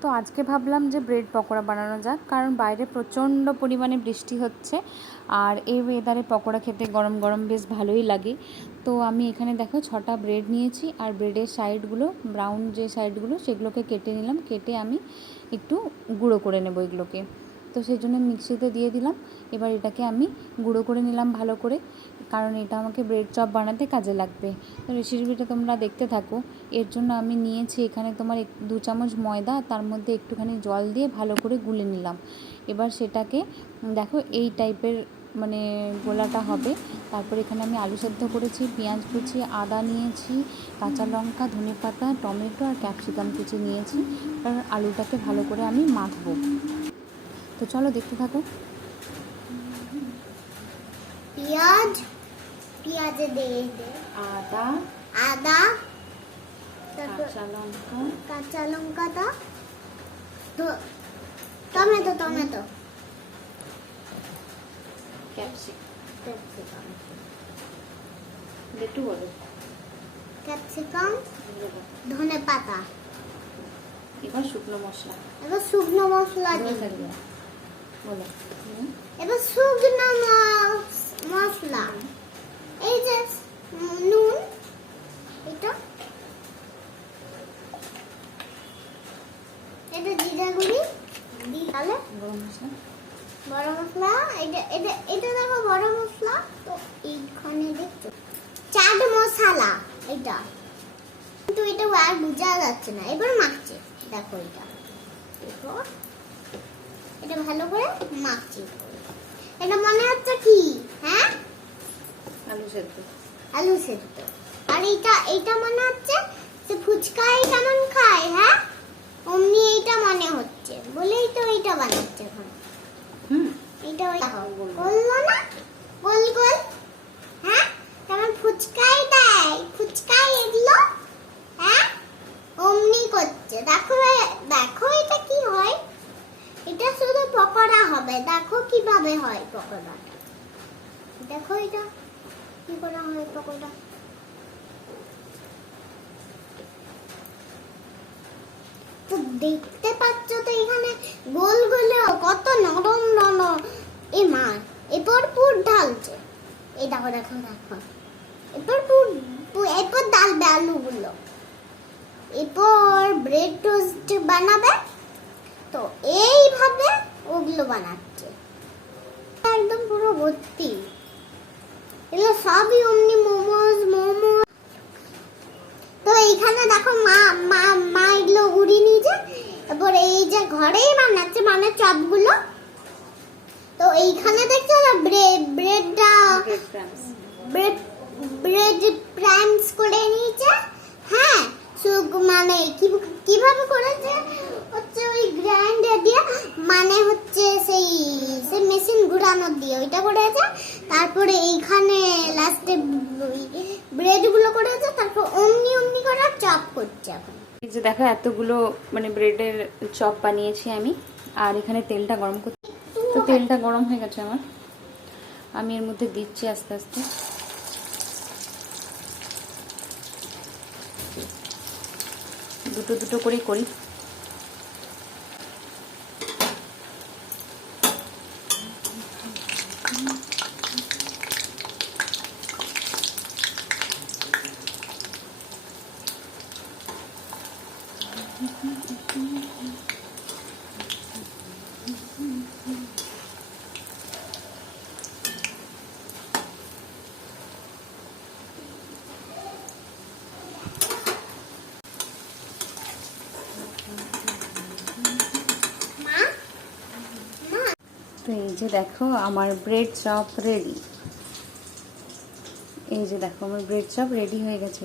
তো আজকে ভাবলাম যে ব্রেড পকোড়া বানানো যাক, কারণ বাইরে প্রচণ্ড পরিমাণে বৃষ্টি হচ্ছে আর এই ওয়েদারে পকোড়া খেতে গরম গরম বেশ ভালোই লাগে। তো আমি এখানে দেখো 6টা ব্রেড নিয়েছি আর ব্রেডের সাইডগুলো ব্রাউন যে সাইডগুলো সেগুলোকে কেটে নিলাম, কেটে আমি একটু গুঁড়ো করে নেব এগুলোকে। তো সেই জন্য মিক্সিতে দিয়ে দিলাম। এবার এটাকে আমি গুঁড়ো করে নিলাম ভালো করে, কারণ এটা আমাকে ব্রেড চপ বানাতে কাজে লাগবে। তো রেসিপিটা তোমরা দেখতে থাকো। এর জন্য আমি নিয়েছি এখানে তোমার 2 চামচ ময়দা, তার মধ্যে একটুখানি জল দিয়ে ভালো করে গুলে নিলাম। এবার সেটাকে দেখো এই টাইপের মানে গোলাটা হবে। তারপর এখানে আমি আলু সেদ্ধ করেছি, পেঁয়াজ কুচি, আদা নিয়েছি, কাঁচা লঙ্কা, ধনেপাতা, টমেটো আর ক্যাপসিকাম কুচি নিয়েছি। আর আলুটাকে ভালো করে আমি মাখবো। তো চলো দেখতে থাকো। পেঁয়াজে দিয়ে আদা কাঁচা লঙ্কা টমেটো ক্যাপসিকাম ধনে পাতা। এবার শুকনো মশলা এবার শুকনো মশলা এই যে নুন, এটা জিরা গুঁড়ি তাহলে বড় মশলা এটা দেখো বড় মশলা। তো এইখানে দেখছো চাট মশলা, এটা কিন্তু এটা আর বোঝা যাচ্ছে না। এবার মাখছে, দেখো এটা ভালো করে মাখছি। এটা মনে হচ্ছে কি? হ্যাঁ, আলু সেদ্ধ। আর এইটা মনে হচ্ছে যে ফুচকাই কেমন খায়, হ্যাঁ অমনি এইটা মনে হচ্ছে বলেই তো এইটা বানাচ্ছে এখন। এইটা বললো না গোল গোল, হ্যাঁ কেমন ফুচকাই দেয়, ফুচকাই এগুলো, হ্যাঁ অমনি করছে। দেখো এটা কি হয়, এটা শুধু পকোড়া হবে। দেখো কিভাবে হয় পকোড়া, দেখো এটা কি করা হয় পকোড়া। তো দেখতে পাচ্ছ তো এখানে গোল গোল কত নরম নরম। এ মা এরপর পুর ঢালছে, এই দেখো এরপর ডালবে আলুগুলো, এরপর ব্রেড টোস্ট বানাবে। তো এইভাবে ওগুলো বানাচ্ছে একদম পুরো ভর্তি। এগুলো সবই অমনি মোমো। তো এইখানে দেখো মা এগুলো উড়িয়ে নিয়েছে। এরপর এই যে ঘরেই বানাচ্ছে মানে চপগুলো। তো এইখানে দেখছো না ব্রেড ক্রাম্স করে নিয়েছে। হ্যাঁ মানে কিভাবে করেছে হচ্ছে ওই গ্রাইন্ডার দিয়ে, মানে হচ্ছে সেই মেশিন ঘুরানো দিয়ে ওইটা করেছে। তারপরে এইখানে লাস্টে ব্রেড গুলো করেছে, তারপর অমনি করে চপ করছে এখন। এই যে দেখো এতগুলো মানে ব্রেডের চপ বানিয়েছি আমি। আর এখানে তেলটা গরম করছি। তো তেলটা গরম হয়ে গেছে আমার, আমি এর মধ্যে দিচ্ছি আস্তে আস্তে। দুটো করেই করি। তো এই যে দেখো আমার ব্রেড চপ রেডি। এই যে দেখো আমার ব্রেড চপ রেডি হয়ে গেছে।